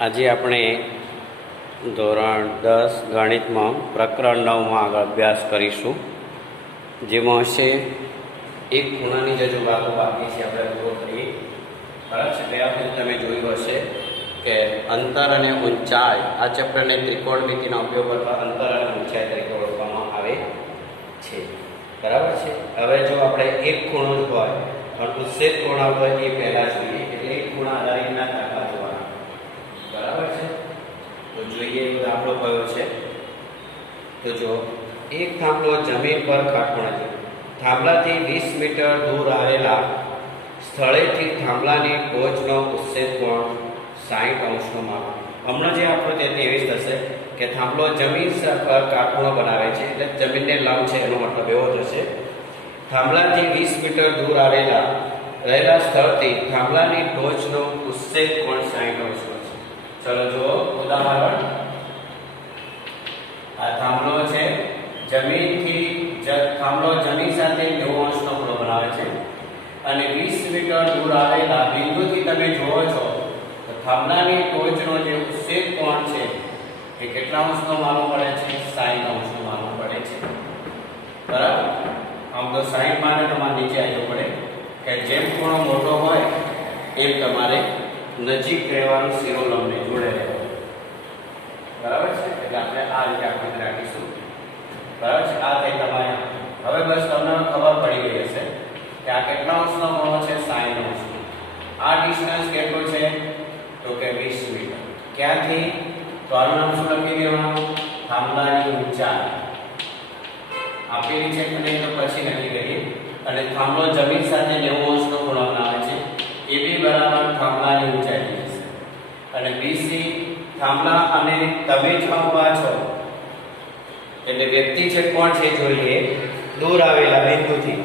આજે આપણે ધોરણ 10 ગણિતમાં પ્રકરણ 9માં આગળ અભ્યાસ કરીશું, જેમાં હશે એક ખૂણાની જે ભાગો બાકી છે આપણે પૂરો કરીએ. બરાબર છે. ગયા વખતે તમે જોયું હશે કે અંતર અને ઊંચાઈ આ ચેપ્ટરને ત્રિકોણમિતિના ઉપયોગ કરતા અંતર અને ઊંચાઈ તરીકે ઓળખવામાં આવે છે. બરાબર છે. હવે જો આપણે એક ખૂણો જ હોય પણ ઉત્સેક ખૂણા હોય એ પહેલા જોઈએ, એટલે એક ખૂણા આધારિતના દાખલા જોવાના. બરાબર છે. તો જોઈએ દાખલો કયો છે. તો જો એક થાંભલો જમીન પર કાટખૂણે છે. થાંભલાથી 20 મીટર દૂર આવેલા સ્થળેથી થાંભલાની ટોચનો ઉત્સેક કોણ 60 અંશનો માપ. હમણાં જે આકૃતિ હતી એવી જ થશે કે થાંભલો જમીન પર કાટખૂણો બનાવે છે, એટલે જમીનને લંબ છે એનો મતલબ એવો થશે. થાંભલાથી 20 મીટર દૂર રહેલા સ્થળથી થાંભલાની ટોચનો ઉત્સેક કોણ 60 અંશનો છે. ચલો જુઓ ઉદાહરણ. આ થાંભલો છે, થાંભલો જમીન સાથે 90 અંશનો ખૂણો બનાવે છે અને 20 મીટર દૂર આવેલા બિંદુથી તમે જુઓ છો તો થાંભલાની ટોચનો જે ઉત્સેક કોણ છે એ કેટલા અંશનો માલૂમ પડે છે? 60 અંશનો માલૂમ પડે છે. બરાબર. આમ તો 60 માટે તમારે નીચે આવવું પડે કે જેમ ખૂણો મોટો હોય એમ તમારે નજીક રહેવાનું શિરોલંબને જોડે રહેવાનું. બરાબર છે. એટલે આપણે આ રીતે આકૃતિ રાખીશું. બરાબર છે. આ થઈ તમારે. હવે બસ તમને ખબર પડી ગઈ હશે કે આ કેટલા અંશનો ખૂણો છે? 60 અંશનો. આ ડિસ્ટન્સ કેટલું છે? તો કે 20 મીટર. ક્યાંથી? તો આનું નામ શું લખી દેવાનું? થાંભલાની ઊંચાઈ આપેલી છે અને તો પછી લખી દઈએ. અને થાંભલો જમીન સાથે 90 અંશનો ખૂણો બનાવે છે. AB બરાબર થાંભલાની ઊંચાઈ થશે અને BC થાંભલા અને તમે જ ઊભા છો એટલે વ્યક્તિ છે કોણ છે જોઈએ દૂર આવેલા બિંદુથી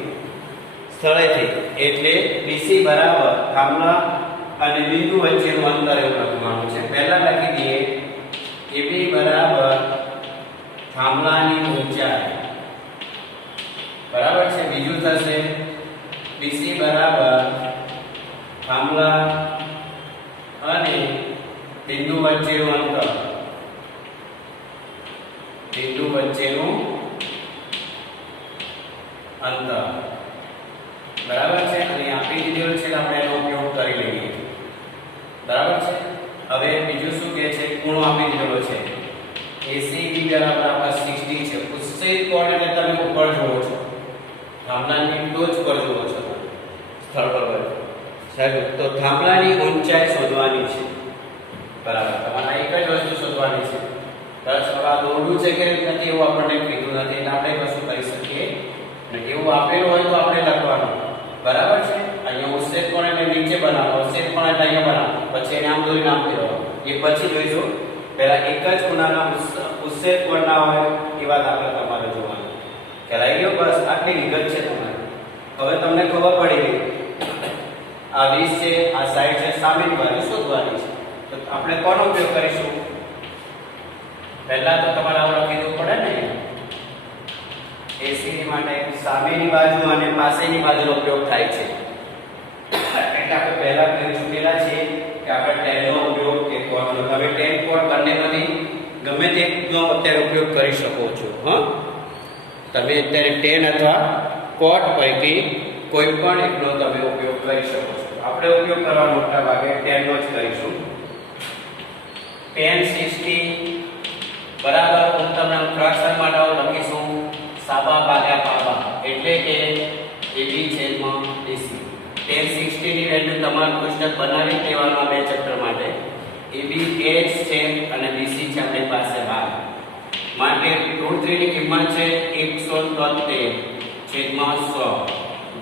સ્થળેથી, એટલે BC બરાબર થાંભલા અને બિંદુ વચ્ચેનું અંતર એવું લખવાનું છે. પહેલા લખી દઈએ AB બરાબર થાંભલાની ઊંચાઈ. બરાબર છે. બીજું થશે BC બરાબર થાંભલા અને બિંદુ વચ્ચેનું અંતર. બિંદુ વચ્ચેનું અંતર. બરાબર છે. અને આપી દીધેલું છે આપણે એનો ઉપયોગ કરી લઈએ. બરાબર છે. હવે બીજું શું કહે છે? ખૂણો આપી દીધેલો છે. ACB બરાબર આપણા 60 છે. ઉત્સેક કોણ એટલે તમે ઉપર જુઓ છો, થાંભલાની ટોચ પર જુઓ છો સ્થળ પર. સાહેબ તો થાંભલાની ઊંચાઈ શોધવાની છે. બરાબર. તમારે એક જ વસ્તુ શોધવાની છે. બસ હવે દોરડું છે કે નથી એવું આપણને કીધું નથી એટલે આપણે કશું કરી શકીએ અને એવું આપેલું હોય તો આપણે લખવાનું. બરાબર છે. અહીંયા ઉત્સેક કોણ એટલે નીચે બનાવો, ઉત્સેક કોણ એટલે અહીંયા બનાવો, પછી એને આમ દોરીને આમ ફેરવો. એ પછી જોઈશું. પહેલા એક જ ખૂણાના ઉત્સેક કોણ ના હોય એવા દાખલા તમારે જોવાના. ખ્યાલ આવી ગયો? બસ આટલી વિગત છે તમારે. હવે તમને ખબર પડી ગઈ આ 20 છે, આ 60 છે, સામેની બાજુ શોધવાની છે. તો આપણે કોનો ઉપયોગ કરીશું? પહેલા તો તમારે આવું લખી દેવું પડે ને. ACD માટે સામેની બાજુ અને પાસેની બાજુનો ઉપયોગ થાય છે. એટલે આપણે પહેલા કરી ચૂકેલા છે કે આપણે ટેનનો ઉપયોગ કે કોટનો. તમે ટેન કોટ બંનેમાંથી ગમે તેનો અત્યારે ઉપયોગ કરી શકો છો. તમે અત્યારે ટેન અથવા કોટ પૈકી કોઈ પણ એકનો તમે ઉપયોગ કરી શકો છો. આપણે ઉપયોગ કરવાનો મોટા ભાગે ટેનનો જ કરીશું. tan 60 બરાબર હું તમને ફ્રેક્શન માટે લખીશું સાબા ભાગ્યા પાબા, એટલે કે AB છેદમાં BC. tan 60 ની વેલ્યુ તમારે કોષ્ટક બનાવી દેવાનું આ બે ચેપ્ટર માટે. AB h છે અને BC છે આપણી પાસે 12 માટે √3 ની કિંમત છે 173 છેદમાં 100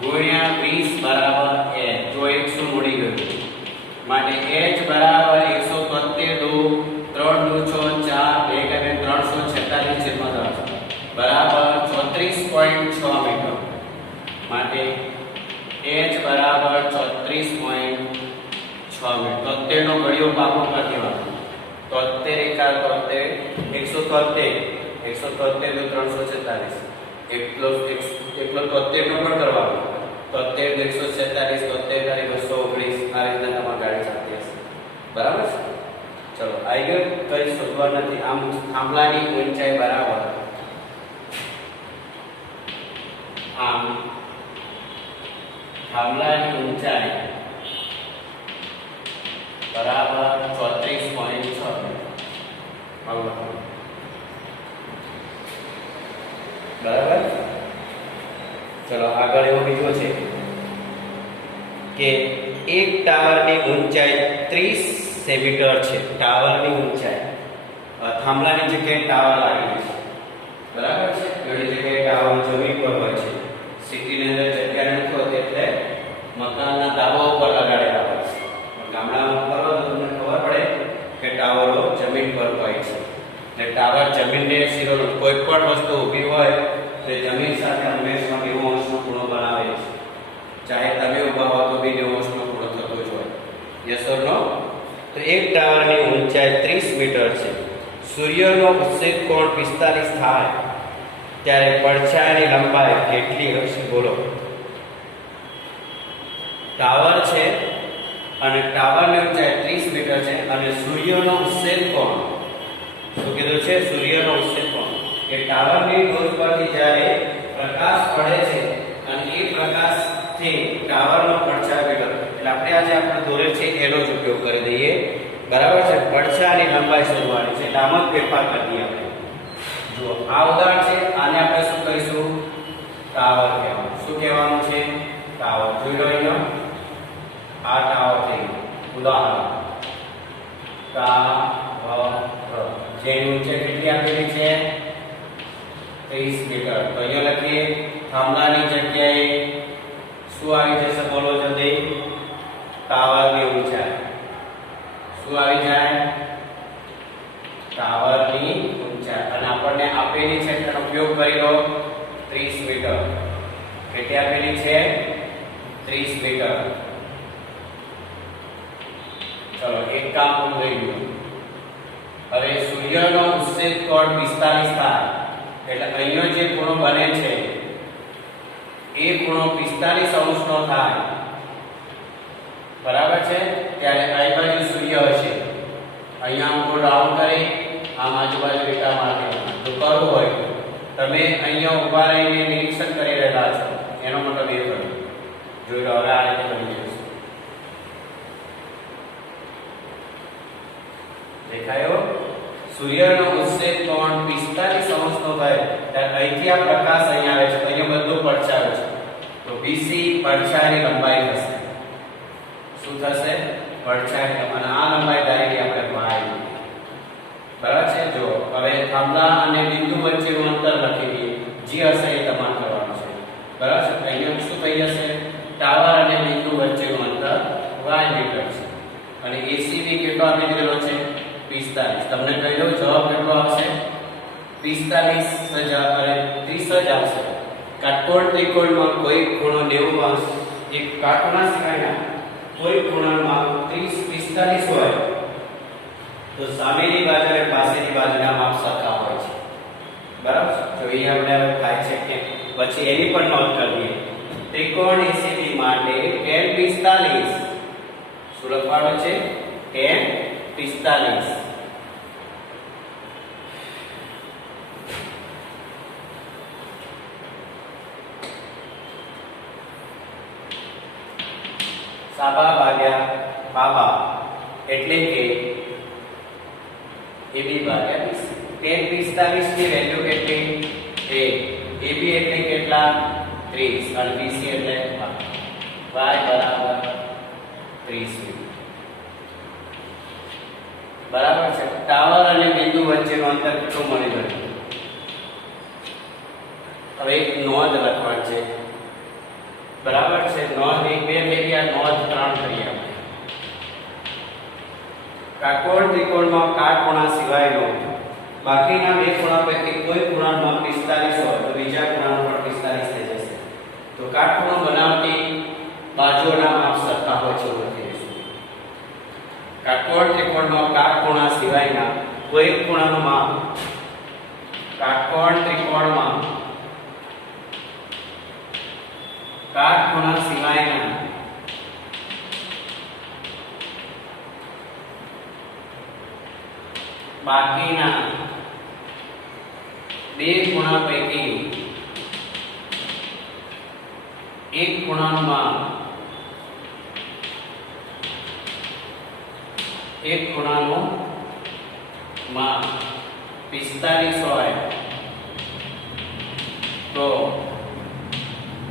ગુણ્યા 20 બરાબર h. જો 100 મળી ગયું માટે h બરાબર 173 દુ 3 દુ 6 4 2 કે 346 છેદમાં 10 બરાબર 34.6 મીટર. માટે h બરાબર 34.6 મીટર. 73 નો ઘડિયો પાકો કરી દેવાનો. 73 173 દુ 346 એકલો 73 નો પણ કરવાનો. 73 146 73 219 આ રીતે તમારી ગાડી ચાલતી હશે. બરાબર છે. ચલો કઈ શોધવા નથી. આમ થાંભલાની ઊંચાઈ બરાબર આમ થાંભલાની ઊંચાઈ બરાબર 34.6 બરાબર. ચલો આગળ એવો બીજો છે કે એક ટાવરની ઊંચાઈ 30 સેમીટર છે. ટાવરની ઊંચાઈ થાંભલાની જગ્યાએ ટાવર લાગેલી છે બરાબર છે. ઘણી જગ્યાએ ટાવર જમીન પર હોય છે. સિટીની અંદર જગ્યા નથી હોતી એટલે મકાનના ધાબા ઉપર લગાડેલા હોય છે. ગામડામાં કરો તો તમને ખબર પડે કે ટાવરો જમીન પર હોય છે. એટલે ટાવર જમીનને સીધો કોઈ પણ વસ્તુ ઊભી હોય તે જમીન સાથે હંમેશા 90 અંશનો ખૂણો બનાવે છે. ચાહે તમે ઊભા હો તો બી 90 અંશનો ખૂણો થતો જ હોય. યસ ઓર નો? તો એક ટાવરની ઊંચાઈ 30 મીટર છે. સૂર્યનો ઉત્સેક કોણ 45 થાય ત્યારે પડછાયાની લંબાઈ કેટલી હશે? બોલો. ટાવર છે અને ટાવરની ઊંચાઈ 30 મીટર છે અને સૂર્યનો ઉત્સેક કોણ શું કીધું છે? સૂર્યનો ઉત્સેક કોણ એ ટાવરની ટોચ પરથી જ્યારે પ્રકાશ પડે છે અને એ પ્રકાશથી ટાવરનો પડછાયો એટલે આપણે દોરે છે એનો જ ઉપયોગ કરી દઈએ બરાબર છે. પડછાયાની લંબાઈ શોધવાની છે એટલે આમાં જ ફેરફાર કરી દઈએ આપણે. જો આ ઉદાહરણ છે, આને આપણે શું કહીશું? ટાવર કહેવાનું. શું કહેવાનું છે? ટાવર. જોઈ લો અહીંયા આ ટાવર થઈ ગયું ઉદાહરણ. ટાવર જેની ઊંચાઈ કેટલી આપેલી છે? 30 મીટર. તો અહીંયા લખીએ થાંભલાની જગ્યાએ શું આવી જશે? બોલો જલ્દી. ટાવરની ઊંચાઈ શું આવી જાય? ટાવરની ઊંચાઈ. અને આપણને આપેલી છે તેનો ઉપયોગ કરી લો 30 મીટર. કેટલી આપેલી છે? 30 મીટર. ચલો એક કામ પૂરું થઈ ગયું. હવે સૂર્યનો ઉત્સેક કોણ 45 થાય એટલે અહીંયા જે ખૂણો બને છે એ ખૂણો 45 અંશનો થાય બરાબર છે. ત્યારે આ બાજુ સૂર્ય હશે. અહીંયા આમ રાઉન્ડ કરી આમ આજુબાજુ લીટા મારી તો કરવું હોય તમે અહીંયા ઊભા રહીને નિરીક્ષણ કરી રહેલા છો એનો મતલબ એ થયો. જોઈ લો હવે આ રીતે બની જશે. દેખાયો? સૂર્યનો ઉત્સેક કોણ 45 અંશનો થાય ત્યારે અહીંથી આ પ્રકાશ અહીંયા આવે છે તો અહીંયા બધું પડછાયો છે તો BC પડછાયાની લંબાઈ થશે. શું થશે? પડછાયાની. અને આ લંબાઈ ધારેલી આપણે y બરાબર છે. જો હવે થાંભલા અને બિંદુ વચ્ચેનું અંતર લખી દઈએ. જે હશે એ તમારે કરવાનું છે બરાબર છે. અહીંયા શું થઈ જશે? ટાવર અને બિંદુ વચ્ચેનું અંતર y મીટર છે અને ACB કેટલો આપી દીધેલો છે? 45. તમને કહી દઉં જવાબ કેટલો આવશે? 45 અને 30 જ આવશે. કાટકોણ ત્રિકોણમાં કોઈ ખૂણો 90 અંશ એક કાટકોણના સિવાયના કોઈ ખૂણામાં 30 45 હોય તો સામેની બાજુ અને પાછળની બાજુના માપ સરખા હોય છે બરાબર. તો એ આપણે હવે થાય છે કે પછી એની પણ નોંધ કરી દઈએ. ત્રિકોણ ACB માટે tan 45 શું લખવાનું છે? tan 45 સાબા ભાગ્યા બાબા એટલે કે AB ભાગ્યા BC. tan 45 ની વેલ્યુ કેટલી? 1. AB એટલે કેટલા? 30 અને BC એટલે y બરાબર 30 બરાબર છે. ટાવર અને બિંદુ વચ્ચેનું અંતર કેટલું મળી ગયું? હવે એક નોંધ લખવાની છે બરાબર છે. નોંધ 1 2 થઈ ગયા, નોંધ 3 કરી આપણે. કાટકોણ ત્રિકોણમાં કાટખૂણા સિવાયનો બાકીના બે ખૂણા પૈકી કોઈ ખૂણામાં 45 હોય તો બીજા ખૂણાનો પણ 45 થઈ જશે. તો કાટખૂણો બનાવતી બાજુઓના માપ સરખા હોય છે એવું લખી દઈશું. કાટકોણ ત્રિકોણમાં કાટખૂણા સિવાયના કોઈ ખૂણાનું માપ કાટકોણ ત્રિકોણમાં કાટખૂણા સિવાયના બાકીના બે ખૂણા પૈકી એક ખૂણાનું માપ એક ખૂણાનું માપ 45 હોય તો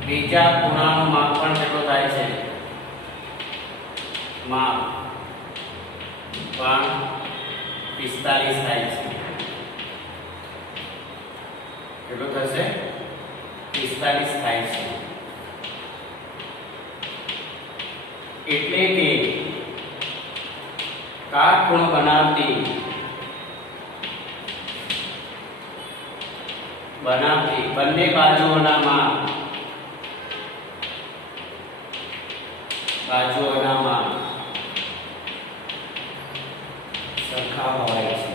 બીજા ખૂણાનું માપ પણ કેટલું થાય છે? માપ પણ 45 થાય છે. કેટલું થશે? 45 થાય છે. એટલે કે કાટખૂણો બનાવતી બંને બાજુઓના માપ સરખા હોય છે.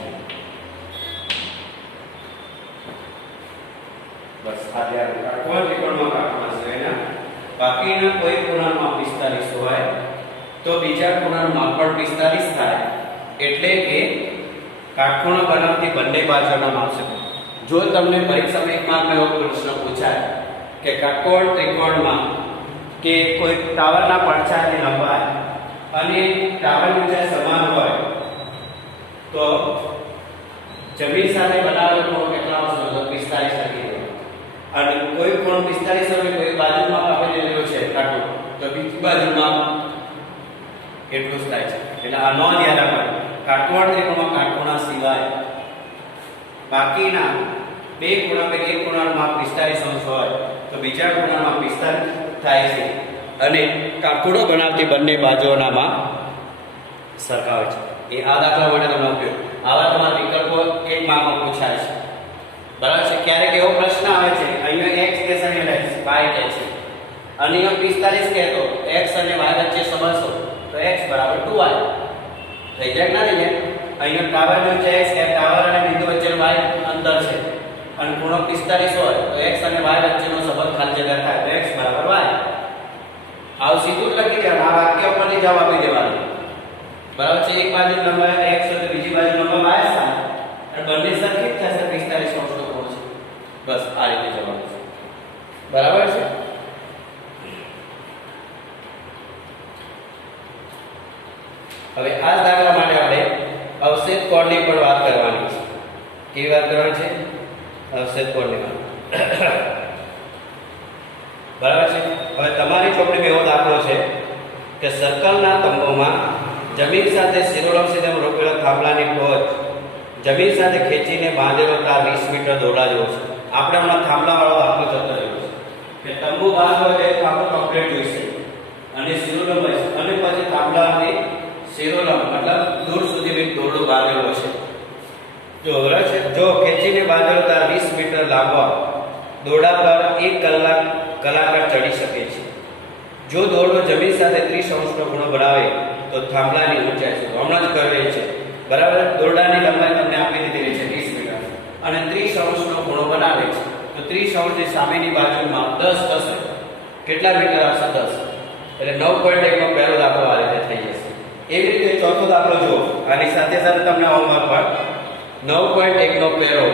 બસ આ ધ્યાન રાખો. ત્રિકોણમાં કાટખૂણા સિવાયના બાકીના કોઈ ખૂણાનું માપ 45 હોય તો બીજા ખૂણાનું માપ પણ 45 થાય. એટલે કે કાટખૂણો બનાવતી બંને બાજુના માપ છે. જો તમને પરીક્ષામાં એક માર્ક એવો પ્રશ્ન પૂછાય કે કાટકોણ ત્રિકોણમાં કે કોઈ ટાવરના પડછાયાની લંબાઈ અને ટાવરની ઊંચાઈ સમાન હોય તો જમીન સાથે બનાવેલો ખૂણો કેટલો આવશે? તો 45 ડિગ્રી. અને કોઈ ખૂણો 45 હોય કોઈ બાજુમાં આપણે લીધેલો છે કાટકોણ તો બીજી બાજુમાં એટલું જ થાય છે. એટલે આ નોંધ યાદ રાખવાની. કાટકોણ ત્રિકોણમાં કાટખૂણા સિવાય બાકીના બે ખૂણા પૈકી એક ખૂણાનું માપ 45 હોય તો બીજા ખૂણાનું માપ 45 થાય છે. અને કાટખૂણો બનાવતી બંને બાજુઓના માપ સરખા હોય છે. એ આ દાખલા માટે તમને ઉપયોગ. આવા તમારા વિકલ્પો એક માર્કમાં પૂછાય છે. બરાબર છે? ક્યારેક એવો પ્રશ્ન આવે છે અહીંયા x કે અને y કહે છે અને અહીંયા 45 કહેતો x અને y વચ્ચે સમજશો તો x 2y થઈ જાય ના થઈ જાય? અહીંયા ટાવરનો છે x કે ટાવર અને બિંદુ વચ્ચેનો y અંતર છે અને ખૂણો 45 હોય તો x અને y વચ્ચેનો સંબંધ ખાલી જગ્યા થાય તો x y. આવ સીધું લખી દેવાનું. આ વાક્ય ઉપરથી જવાબ આપી દેવાનો. બરાબર છે? એક બાજુ લંબાઈ x હોય તો બીજી બાજુ લંબાઈ y થાય અને બંને સરખી જ થશે. 45 અંશનો ખૂણો છે. બસ આ રીતે જવાબ છે. બરાબર છે? હવે આ દાખલા માટે આપણે અવક્ષેપ કોણની પણ વાત કરવાની છે. કેવી વાત કરવાની છે? અવક્ષેપ કોણની વાત. બરાબર છે? હવે તમારી ચોપડીમાં એવો દાખલો છે કે સર્કલના તંબુમાં જમીન સાથે શિરોલંબ સીધેમ રોકેલો થાંભલાની ટોચ જમીન સાથે ખેંચીને બાંધેલો તાર 20 મીટર દોરડા જેવો છે. આપણે હમણાં થાંભલાવાળો દાખલો જતો રહ્યો છે કે તંબુ બાંધવો એટલે થાંભલો કમ્પ્લીટ જોઈશે અને શિરોલંબ હશે અને પછી થાંભલાની શિરોલંબ મતલબ દૂર સુધી એક દોરડું બાંધેલો છે. જો બરાબર છે? જો ખેંચીને બાંધેલો તાર 20 મીટર લાંબો દોરડા પર 1 કલાકાર ચડી શકે છે. જો દોરડો જમીન સાથે 30 અંશનો ખૂણો બનાવે તો થાંભલાની ઊંચાઈ છે. હમણાં જ કરેલી છે. બરાબર? દોરડાની લંબાઈ તમને આપી દીધેલી છે 30 મીટર અને 30 અંશનો ખૂણો બનાવે છે તો 30 અંશની સામેની બાજુમાં 10 થશે. કેટલા મીટર આવશે? 10. એટલે 9.1 નો પહેલો દાખલો આ રીતે થઈ જશે. એવી રીતે ચોથો દાખલો જુઓ. આની સાથે સાથે તમને હોમવર્ક પર 9.1 નો પહેલો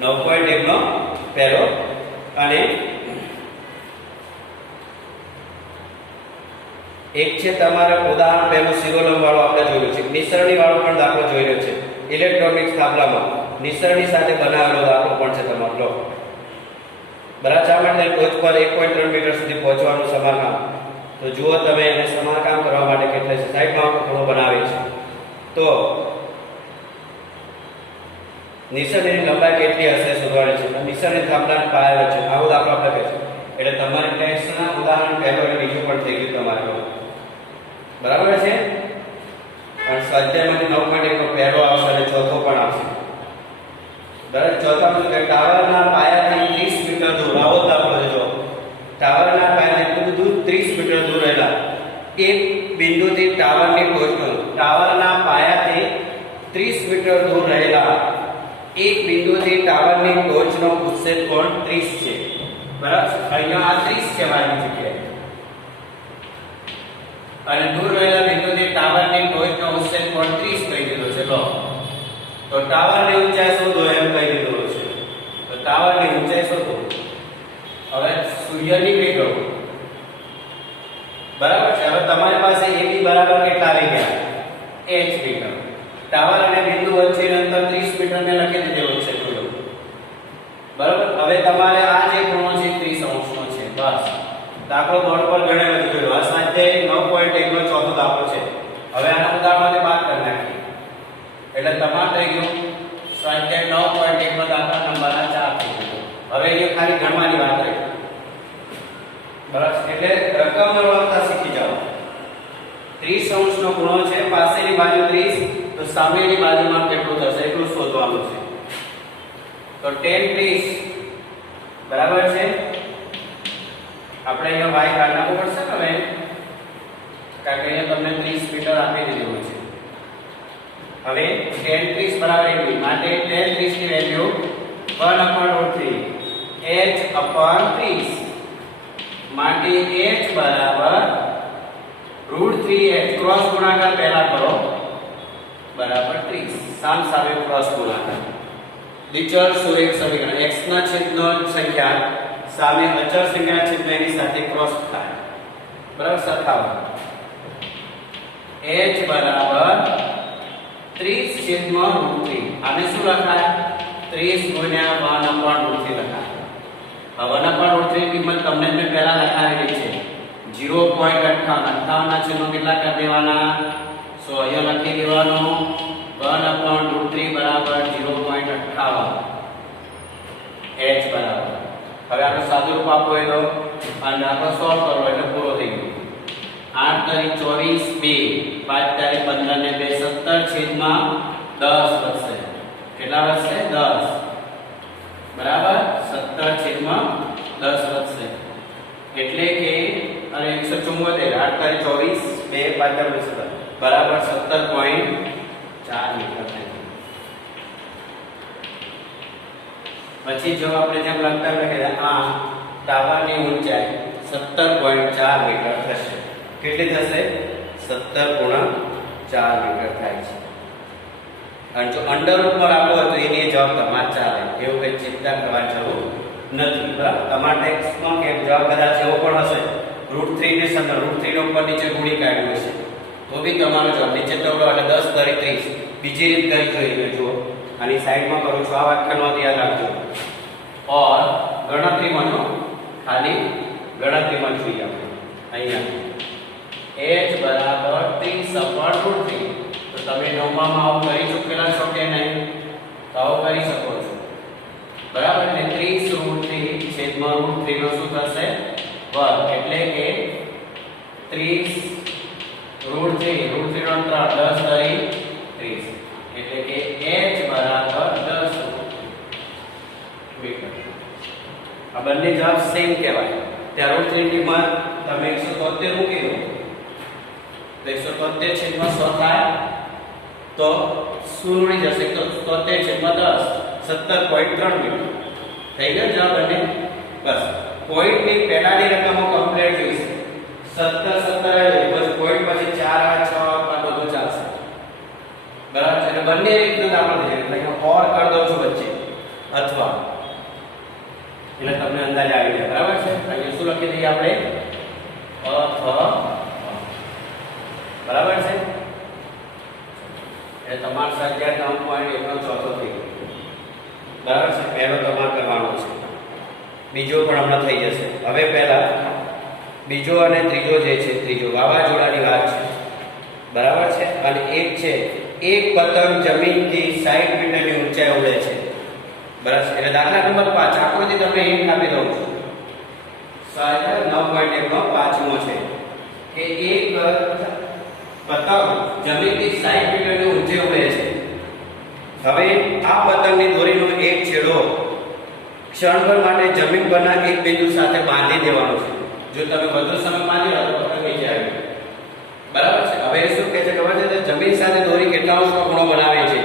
9.1 નો પહેલો અને એક છે તમારા ઉદાહરણ પહેલું શિરોલંબ વાળો આપણે જોયું છે. નિસરણી વાળો પણ દાખલો જોઈ રહ્યો છે. ઇલેક્ટ્રોનિક્સ થાંભલામાં નિસરણી સાથે બનાવેલો દાખલો પણ છે તમારો. બરાબર? શા માટે? ટોચ પર 1.3 મીટર સુધી પહોંચવાનું સમારકામ. તો જુઓ તમે એને સમારકામ કરવા માટે કેટલા છે? સાઈડમાં ખૂણો બનાવે છે તો નિસરણીની લંબાઈ કેટલી હશે શોધવાની છે. નિસરણી થાંભલાના પાયા છે. આવો દાખલો આપણે કહીશું. એટલે તમારી ટેક્સના ઉદાહરણ પહેલો અને બીજું પણ થઈ ગયું તમારે. બરાબર છે? અને સ્વાધ્યાયમાંથી 9.1 નો પહેલો આવશે અને ચોથો પણ આવશે. બરાબર? ચોથામાં કે ટાવરના પાયાથી 30 મીટર દૂર આવો દાખલો છે. જો ટાવરના પાયાથી દૂર 30 મીટર દૂર રહેલા એક બિંદુથી ટાવરની ટોચનો ટાવરના પાયાથી 30 મીટર દૂર રહેલા એક બિંદુથી ટાવરની ટોચનો ઉત્સેદ કોણ 30 છે. બરાબર? અહીંયા આ 30 છે મારી જગ્યાએ અને દૂર રહેલા બિંદુથી ટાવરની ટોચનો ઉત્સેદ કોણ 30 કહી દીધો છે. લો ટાવરની ઊંચાઈ શોધો એમ કહી દીધું છે. તો ટાવરની ઊંચાઈ શોધો. હવે સૂર્યની વેગો બરાબર છે. હવે તમારી પાસે AB બરાબર કેટલા આવી ગયા? h metre. ટાવર અને બિંદુ વચ્ચેનું અંતર 30 મીટર ને લખી દીધેલું છે. બરાબર. હવે તમારે આ જે ખૂણો છે 30 અંશનો છે. બસ દાખલો બોર્ડ પર ગણેલો છે. જોજો આ સ્વાધ્યાય 9.1 નો ચોથો દાખલો છે. હવે આના ઉદાહરણમાંથી બાદ કરી નાખીએ એટલે તમાર થઈ ગયું સ્વાધ્યાય 9.1 નો દાખલા નંબર 4 થઈ ગયો. હવે અહીંયા ખાલી ગણવાની વાત રહી. બરાબર. એટલે રકમ મળતા શીખી જાઓ. 30 અંશનો ખૂણો છે. પાસેની બાજુ 30 તો સામેની બાજુમાં કેટલું થશે એટલું શોધવાનું છે. તો tan 30 બરાબર છે. આપણે અહીંયા y કાઢી નાખવું પડશે ને હવે, કારણ કે અહીંયા તમને 30 મીટર આપી દીધું છે. હવે tan 30 બરાબર એટલી માટે tan 30 ની વેલ્યુ 1/√3 h/30 માટે h બરાબર √3h ક્રોસ ગુણાકાર પહેલા કરો બરાબર 30. સામ સામે ક્રોસ ગુણાકાર. દ્વિચલ સુરેખ સમીકરણ x ના છેદનો સંખ્યા સામે અચળ સંખ્યા છેદમાં એની સાથે ક્રોસ થાય બરાબર સરખાવો. h બરાબર 30 છેદમાં √3. આને શું લખાય? 30 ગુણ્યા 1/√3 લખાય. હવે 1/√3 કિંમત તમને મેં પહેલા લખાવેલી છે 0.58 ના છેદમાં કેટલા કરી દેવાના? સો અહીંયા લખી દેવાનું 1/√3 બરાબર 0.58 h બરાબર. હવે આપણે સાદું રૂપ આપો એ તો અને આપણે સોલ્વ કરો એટલે પૂરો થઈ ગયો. 8 તારીખ 24 2 5 તારીખ 15 ને 2 17 છેદમાં 10 વધશે. કેટલા વધશે? 10 બરાબર 17 છેદમાં 10 વધશે. એટલે કે અને 174 8 તારીખ 24 2 5 તારીખ 17 બરાબર 17.4 મીટર થાય. પછી જો આપણે જેમ લખતા હોય કે આ ટાવરની ઊંચાઈ 17.4 મીટર થશે. કેટલી થશે? 17.4 મીટર થાય છે. અને જો અંડર ઉપર આપો તો એની જવાબ તમારે ચાલે, એવું કઈ ચિંતા કરવા જરૂર નથી. બરાબર. તમારા ટેક્સ્ટમાં કે જવાબ કદાચ એવો પણ હશે √3 ને સંદર્ભ √3 નો ઉપર નીચે ગુણી કાઢ્યું હશે તો બી તમારો જવાબ નીચે તવડો એટલે 10 તારીખ 30 બીજી રીત કરી જોઈએ. જુઓ આની સાઈડમાં કરું છું. આ વાક્યનો યાદ રાખજો. ઓર ગણતરીમાં ખાલી ગણતરીમાં જોઈએ આપણે અહીંયા h બરાબર 30/√3. તો તમે નવમામાં આવું કરી ચૂકેલા છો કે નહીં? તો આવું કરી શકો છો બરાબર. ને 30 √3 છેદમાં √3 નો શું થશે? વર્ગ. એટલે કે 30 √3 નો 3 10 તારીખ 30 એટલે કે h બરાબર 10 મીટર. આ બંને જવાબ સેમ કહેવાય. ત્યાં √3 ની કિંમત તમે 173 મૂકી દો તો 173 છેદમાં 100 થાય તો શું ઉડી જશે? તો 73 છેદમાં 10 17.3 મીટર થઈ ગયો જવાબ. બંને બસ પોઈન્ટ ની પહેલાની રકમો કમ્પ્લીટ જોઈશે. 17 17 પછી પોઈન્ટ પછી 4 6 આ બધું ચાલશે બરાબર છે. એટલે બંને રીતનું આપણે થઈ જાય. એટલે ઓર કરી દઉં છું વચ્ચે અથવા એટલે તમને અંદાજ આવી જાય બરાબર છે. અહીંયા શું લખી દઈએ આપણે? અથવા બરાબર છે. એટલે તમારો સ્વાધ્યાય 9.1 નો ચોથો થઈ ગયો બરાબર છે. પહેલો તમારે કરવાનો છે, બીજો પણ હમણાં થઈ જશે. હવે પહેલા બીજો અને ત્રીજો જે છે, ત્રીજો વાવાઝોડાની વાત છે બરાબર છે. અને એક છે એક પતંગ જમીનથી 60 મીટરની ઊંચાઈ ઉડે છે બરાબર. એટલે દાખલા નંબર 5 આકૃતિ તમને હિન્ટ આપી દઉં છું. સ્વાધ્યાય 9.1 નો પાંચમો છે કે એક પતંગ જમીનથી 60 મીટરની ઊંચે ઉડે છે. હવે આ પતંગની દોરીનો એક છેડો ક્ષણભર માટે જમીન પરના એક બિંદુ સાથે બાંધી દેવાનો છે. જો તમે વધુ સમય બાંધી રાખો તો પતંગ નીચે આવી બરાબર છે. હવે શું કહે છે ખબર છે? જમીન સાથે દોરી કેટલા અંશનો ખૂણો બનાવે છે?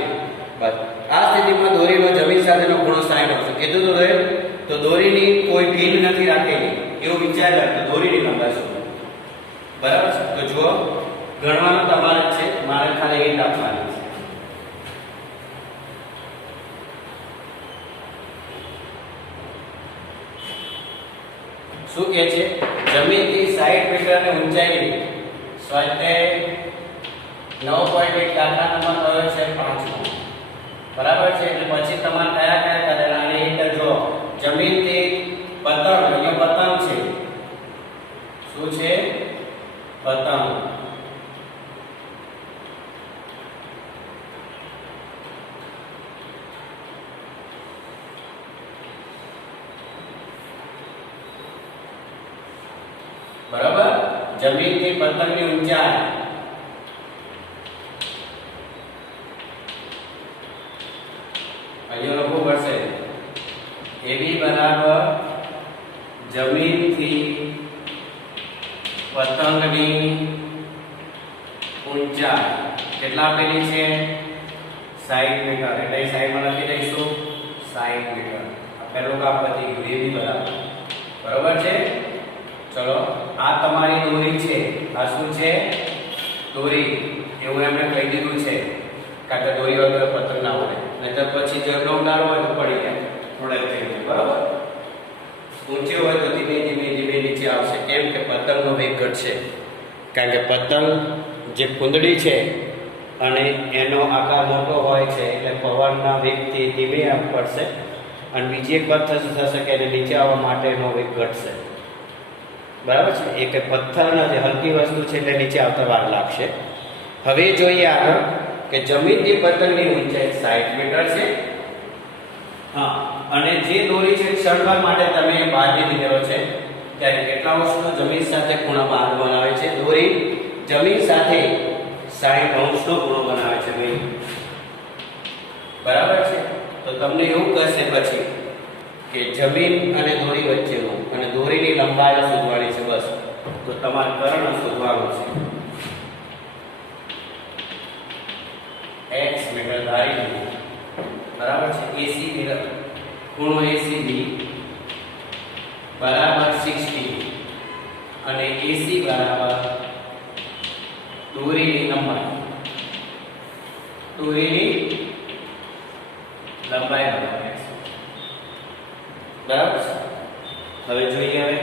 બસ આ સ્થિતિમાં દોરીનો જમીન સાથેનો ખૂણો 60 અંશ કીધું તો દોરીની કોઈ ભીન નથી રાખેલી એવું વિચાર તો દોરીની લંબાઈ શું બરાબર છે. તો જુઓ ગણવાનું તમારે છે, મારે ખાલી હિન્ટ આપવાની છે. શું કહે છે? જમીનથી 60 મીટરની ઊંચાઈ સ્વાધ્યાય 9.1 દાખલા નંબર કયો છે? 5મો. બરાબર છે. એટલે પછી તમારે કયા કયા કરેલા આની અંદર જો જમીનથી પતંગ, અહીંયા પતંગ છે. શું છે? પતંગ. બરાબર. જમીનથી પતંગની ઊંચાઈ અહીંયા લખવું પડશે. એબી બરાબર જમીનથી પતંગની ઊંચાઈ કેટલા આપેલી છે? 60 મીટર. એટલે સાઈડમાં લખી દઈશું 60 મીટર. આ પહેલું કામ પતી ગયું. એબી બરાબર. બરાબર છે. ચલો, આ તમારી દોરી છે. આ શું છે? દોરી. એવું એમણે કહી દીધું છે. કારણ કે દોરી વગર પતંગ ના ઉડે. નહીતર પછી જગનો ઉડાડવો હોય તો પડી જાય, થોડેક થઈ જાય. બરાબર. ઊંચી હોય તો ધીમે ધીમે ધીમે નીચે આવશે. કેમ કે પતંગનો વેગ ઘટશે. કારણ કે પતંગ જે કુંદડી છે અને એનો આકાર મોટો હોય છે એટલે પવનના વેગથી ધીમે આમ પડશે. અને બીજી એક વાત થશે કે એને નીચે આવવા માટેનો વેગ ઘટશે. બરાબર છે. એ કે પથ્થરના જે હલકી વસ્તુ છે એટલે નીચે આવતા વાર લાગશે. હવે જોઈએ આગળ કે જમીનથી પતંગની ઊંચાઈ 60 મીટર છે. હા, અને જે દોરી છે ક્ષણભર માટે તમે બાંધી દીધેલો છે ત્યારે કેટલા અંશનો જમીન સાથે ખૂણો બનાવે છે? દોરી જમીન સાથે 60 અંશનો ખૂણો બનાવે છે ભાઈ. બરાબર છે. તો તમને એવું કહેશે પછી કે જમીન અને દોરી વચ્ચેનો અને દોરીની લંબાઈ શોધવાની છે. બસ. તો તમારે કર્ણ શોધવાનું છે. x મીટર ધારી લીધું. બરાબર છે. AC મીટર ખૂણો ACB બરાબર 60 અને AC બરાબર દોરીની લંબાઈ. દોરીની લંબાઈ બરાબર x. બરાબર છે. હવે જોઈએ હવે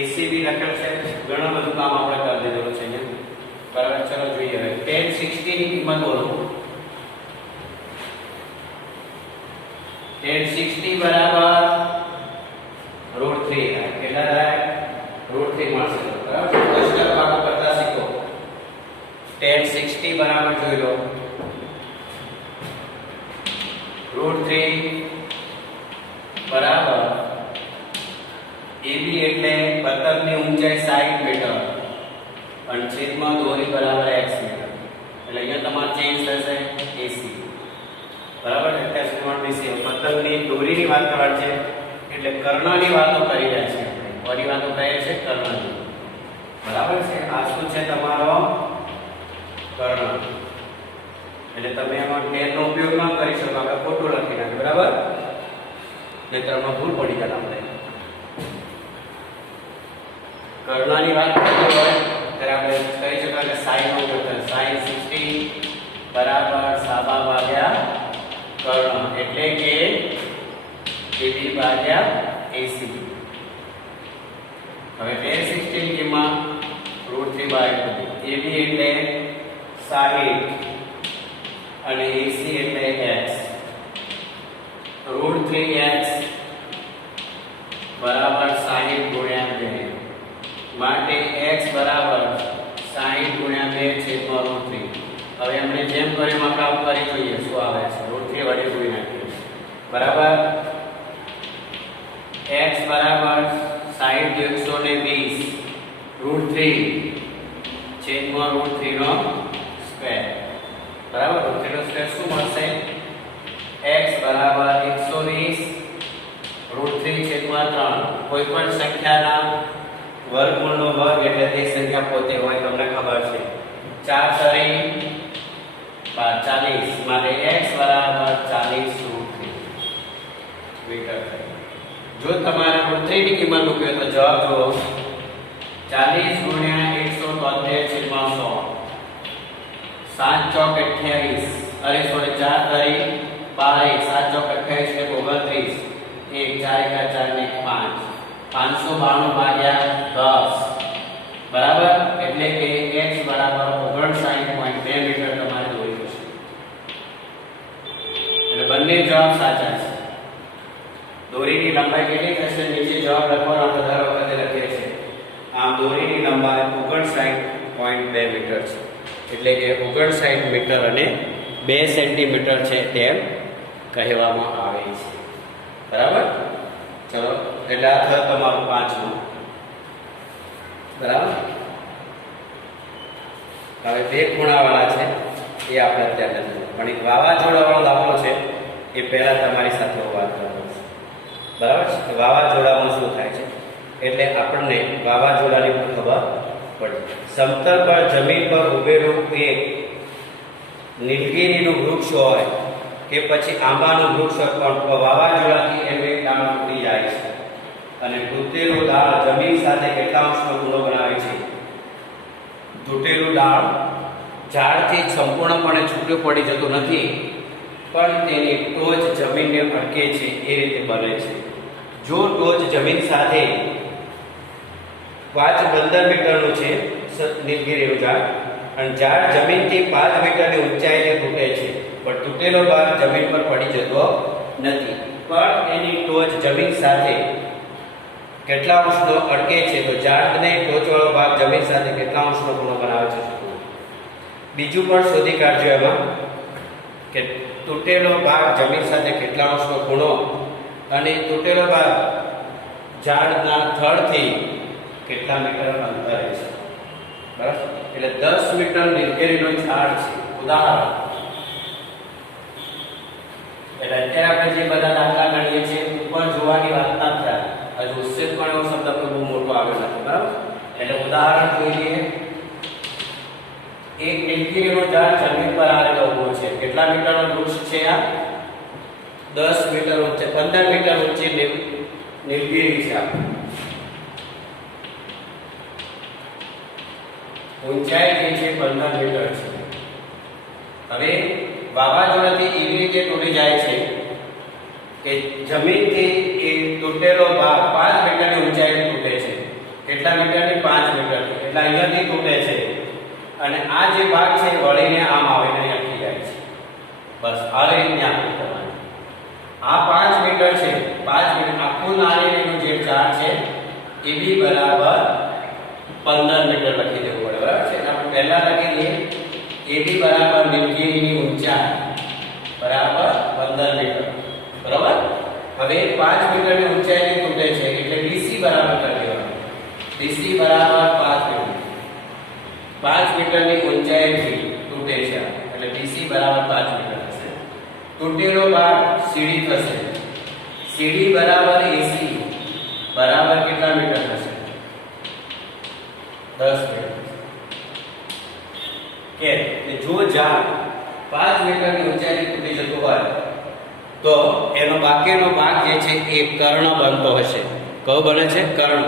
ACB લખેલ છે. ઘણું બધું કામ આપણે કરી દીધું છે અહીંયા. બરાબર. ચલો જોઈએ હવે tan 60 ની કિંમત બોલો. tan 60 બરાબર √3. કેટલા થાય? √3 મળશે. બરાબર. કોષ્ટક ભાગો કરતા શીખો. tan 60 બરાબર જોઈ લો √3 બરાબર AB એટલે પતંગની ઊંચાઈ 60 મીટર અને છેદમાં દોરી બરાબર x મીટર. એટલે અહીંયા તમારે ચેન્જ થશે AC. બરાબર. એટલે પતંગની દોરીની વાત કરવાની છે એટલે કર્ણની વાતો કરી રહ્યા છે આપણે. કોની વાતો કહે છે? કર્ણની. બરાબર છે. આ શું છે? તમારો કર્ણ. એટલે તમે આમાં tan નો ઉપયોગ ન કરી શકો. આપણે ખોટું લખી નાખ્યું. બરાબર. નહીતર આમાં ભૂલ પડી જાય આપણે. કર્ણની વાત કરવી હોય ત્યારે આપણે કહી શકાય કે sin નો ગુણોત્તર sin 60 બરાબર સાબા ભાગ્યા કર્ણ. એટલે કે AB ભાગ્યા AC. હવે tan 60 ની કિંમત √3/2. AB એટલે 60 અને AC એટલે x. √3x બરાબર 60 ગુણ્યા 2. માટે x બરાબર 60 ગુણ્યા 2 છેદમાં √3. હવે આપણે જેમ કર્યું આપણે કરી જોઈએ શું આવે છે. √3 વડે ગુણી નાખીએ. બરાબર. x બરાબર 60 120 √3 છેદમાં √3 નો સ્ક્વેર. બરાબર. √3 નો સ્ક્વેર શું મળશે? x બરાબર 120 √3 છેદમાં 3. કોઈ પણ સંખ્યાના વર્ગમૂળનો વર્ગ એટલે તે સંખ્યા પોતે હોય તમને ખબર છે. 4 તરી 40 માટે x બરાબર 40 મીટર. જો તમારે √3 ની કિંમત મૂકીએ તો જવાબ જુઓ 40 ગુણ્યા 173 છેદમાં 100. 7 ચોક 28. અરે સોરી 4 તરી 12. 7 ચોક 28 એટલે 29. 1 4 1 4 ને 5. 592 ભાગ્યા 10 બરાબર, એટલે કે x બરાબર 59.2 મીટર તમારે દોર્યું છે. એટલે બંને જવાબ સાચા છે. દોરીની લંબાઈ કેટલી થશે નીચે જવાબ લખવાનો આપણે દર વખતે લખીએ છીએ. આમ દોરીની લંબાઈ 59.2 મીટર છે, એટલે કે 59 મીટર અને 2 સેન્ટીમીટર છે તેમ કહેવામાં આવે છે. બરાબર, ચલો એટલે આ થયો તમારું 5મું. બરાબર, હવે બે ખૂણાવાળા છે એ આપણે અત્યારે નથી, પણ એક વાવાઝોડાવાળો દાખલો છે એ પહેલા તમારી સાથે હું વાત કરું છું. બરાબર છે, વાવાઝોડામાં શું થાય છે એટલે આપણને વાવાઝોડાની પણ ખબર પડે. સમતલ પર જમીન પર ઉભેલું એક નીલગીરીનું વૃક્ષ હોય કે પછી આંબાનું વૃક્ષ પણ વાવાઝોડાથી એનું એક ડાળ તૂટી જાય છે અને તૂટેલું ડાળ જમીન સાથે કેટલા અંશનો ખૂણો બનાવે છે. તૂટેલું ડાળ ઝાડથી સંપૂર્ણપણે છૂટું પડી જતું નથી, પણ તેની ટોચ જમીનને અટકે છે એ રીતે બને છે. જો ટોચ જમીન સાથે 15 મીટરનું છે નીલગીરીનું ઝાડ અને ઝાડ જમીનથી 5 મીટરની ઊંચાઈએ તૂટે છે, પણ તૂટેલો ભાગ જમીન પર પડી જતો નથી, પણ એની ટોચ જમીન સાથે કેટલા અંશનો અટકે છે. તો ઝાડને ટોચવાળો ભાગ જમીન સાથે કેટલા અંશનો ખૂણો બનાવે છે. બીજું પણ શોધી કાઢજો એમાં કે તૂટેલો ભાગ જમીન સાથે કેટલા અંશનો ખૂણો અને તૂટેલો ભાગ ઝાડના થડથી કેટલા મીટર અંતરે છે. બરાબર, એટલે 10 મીટર નીલગીરીનું ઝાડ છે ઉદાહરણ. એટલે અત્યારે આપણે જે બધા દાખલા ગણીએ છીએ ઉપર જોવાની વાત ના થાય, હજુ ઉચ્છેદ પણ એવો શબ્દ બહુ મોટો આવ્યો નથી. બરાબર, એટલે ઉદાહરણ જોઈએ. એક નીલગીરીનું ઝાડ જમીન પર આવેલો ઊભો છે. કેટલા મીટરનો વૃક્ષ છે આ? 10 મીટર ઊંચે 15 મીટર ઊંચી નીલગીરી છે. ઊંચાઈ જે છે 15 મીટર છે. હવે વાવાઝોડાથી એવી રીતે તૂટી જાય છે કે જમીનથી એ તૂટેલો ભાગ 5 મીટરની ઊંચાઈથી તૂટે છે. કેટલા મીટરની? 5 મીટરથી. એટલે અહીંયાથી તૂટે છે અને આ જે ભાગ છે વળીને આમ આવીને અટકી જાય છે. બસ આવી રીતે આકૃતિ કરવાની. આ 5 મીટર છે, 5 મીટર આખું નાળિયેરનું જે ઝાડ છે એ બી બરાબર 15 મીટર લખી દેવું પડે. બરાબર છે, આપણે પહેલા લખી દઈએ એ બી બરાબર નીલગીરીની ઊંચાઈ બરાબર 15 મીટર. બરાબર, હવે 5 મીટરની ઊંચાઈથી તૂટે છે એટલે BC બરાબર કરી દેવાનું. BC બરાબર 5 મીટર. 5 મીટરની ઊંચાઈથી તૂટે છે એટલે BC બરાબર 5 મીટર થશે. તૂટેલો ભાગ CD થશે. CD બરાબર AC બરાબર કેટલા મીટર થશે? 10 મીટર. કે જો ઝાડ 5 મીટરની ઊંચાઈથી તૂટી જતું હોય તો એનો બાકીનો ભાગ જે છે એ કર્ણ બનતો હશે. કયો બને છે? કર્ણ.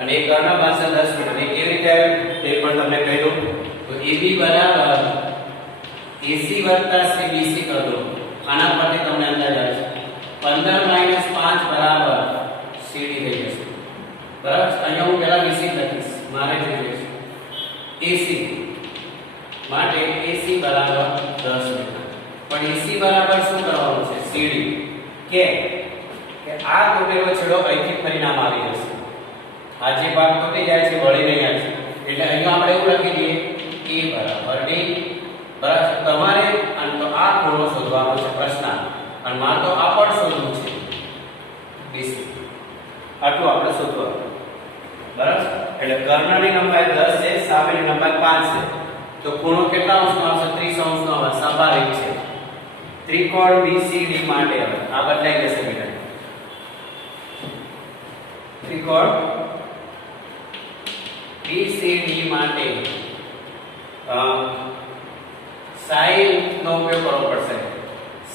અને એ કર્ણ પાસે 10 મીટર. એ કેવી રીતે આવ્યું તે પણ તમને કહી દઉં. તો AB બરાબર AC વત્તા CBC કરી દો. આના પરથી તમને અંદાજ આવે છે 15 - 5 બરાબર CD થઈ જશે. બરાબર, અહીંયા હું પહેલા BC લખીશ, મારે જોઈએ છે AC માટે AC બરાબર 10 મીટર. પણ AC બરાબર શું કરવાનું છે? CD. કે આ તૂટેલો છેડો અહીંથી પરિણામ આવી જશે. આ જે ભાગ તૂટી જાય છે વળી નહીં આવે છે એટલે અહીંયા આપણે એવું લખી દઈએ E બરાબર D. બરાબર, તમારે આ ખૂણો શોધવાનો છે પ્રશ્ન અને મારે તો આ પણ શોધવું છે BC. આટલું આપણે શોધવાનું. બરાબર, એટલે કર્ણની લંબાઈ 10 છે, સામેની લંબાઈ 5 છે. તો ખૂણો કેટલા અંશનો આવશે? 30 અંશનો આવશે. સ્વાભાવિક છે. ત્રિકોણ BCD માટે હવે આ બદલાઈ જશે બેટા. ત્રિકોણ BCD માટે sin નો ઉપયોગ કરવો પડશે.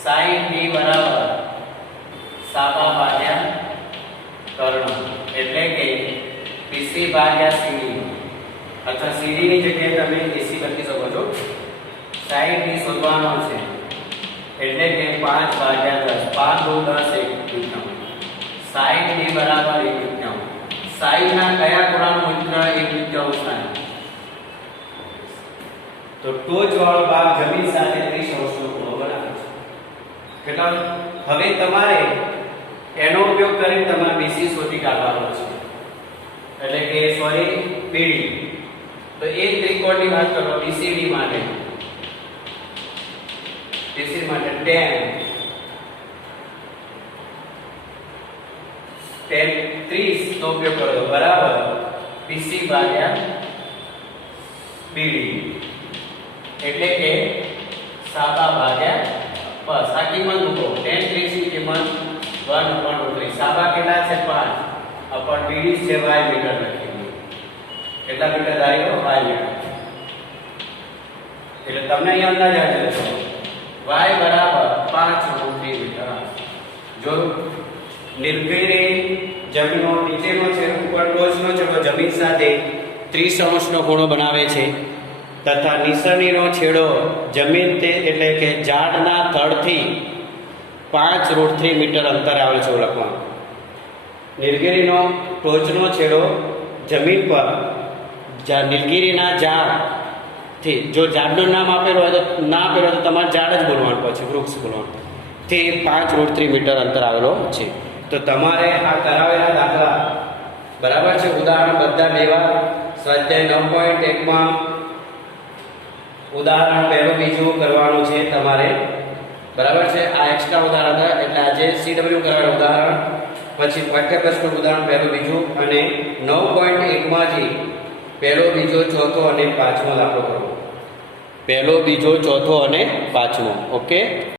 sin B બરાબર સાપા ભાગ્યા કર્ણ એટલે કે BC ભાગ્યા CD અથવા CD ની જગ્યાએ તમે AC લખી શકો છો. sin B શોધવાનો છે એટલે કે 5 ભાગ્યા 10. 5 × 10 = 1 sin B બરાબર 1/5. સાઈડના કયા ખૂણાનું વિકર્ણ 1/3 થાય? તો ટોચ વાળો ભાગ જમીન સાથે 30° નો ખૂણો બનાવે છે. કેટલા? હવે તમારે એનો ઉપયોગ કરીને તમારે BC શોધી કાઢવાનો છે. એટલે કે સોરી BD. તો એક ત્રિકોણની વાત કરો BCD માટે. BCD માટે tan 30 નો ઉપયોગ કરો બરાબર BC ભાગ્યા BD. એટલે કે સાબા ભાગ્યા બસ આ કિંમત મૂકો. tan 30 ની કિંમત 1/3. સાબા કેટલા છે? 5 અપર BD છે y મીટર લખી. કેટલા મીટર આવ્યો? y metre. એટલે તમને અહીં અંદાજ આવી જશે y બરાબર 5/3 મીટર. જો નિર્ગીરી જમીનનો નીચેનો છેડો ઉપર ટોચનો છેડો જમીન સાથે 30° નો ખૂણો બનાવે છે તથા નીચેનો છેડો જમીન તે એટલે કે ઝાડના થડથી 5/3 મીટર અંતરે આવેલ છે લખવાનું. નીલગિરીનો ટોચનો છેડો જમીન પર નીલગિરીના ઝાડથી, જો ઝાડનું નામ આપેલું હોય તો ના આપેલું હોય તો તમારે ઝાડ જ બોલવાનું, પછી વૃક્ષ બોલવાનું, તે 5/3 મીટર અંતર આવેલો છે. તો તમારે આ કરાવેલા દાખલા બરાબર છે. ઉદાહરણ બધા લેવા. સ્વાધ્યાય 9.1 માં ઉદાહરણ પહેલું બીજું કરવાનું છે તમારે બરાબર છે. આ એક્સ્ટ્રા ઉદાહરણ હતા એટલે આજે CW કરવાનું ઉદાહરણ, પછી પાઠ્યપુસ્તક ઉદાહરણ પહેલું બીજું, અને 9.1 માંથી પહેલો બીજો ચોથો અને પાંચમો દાખલો કરવો. પહેલો બીજો ચોથો અને પાંચમો. ઓકે.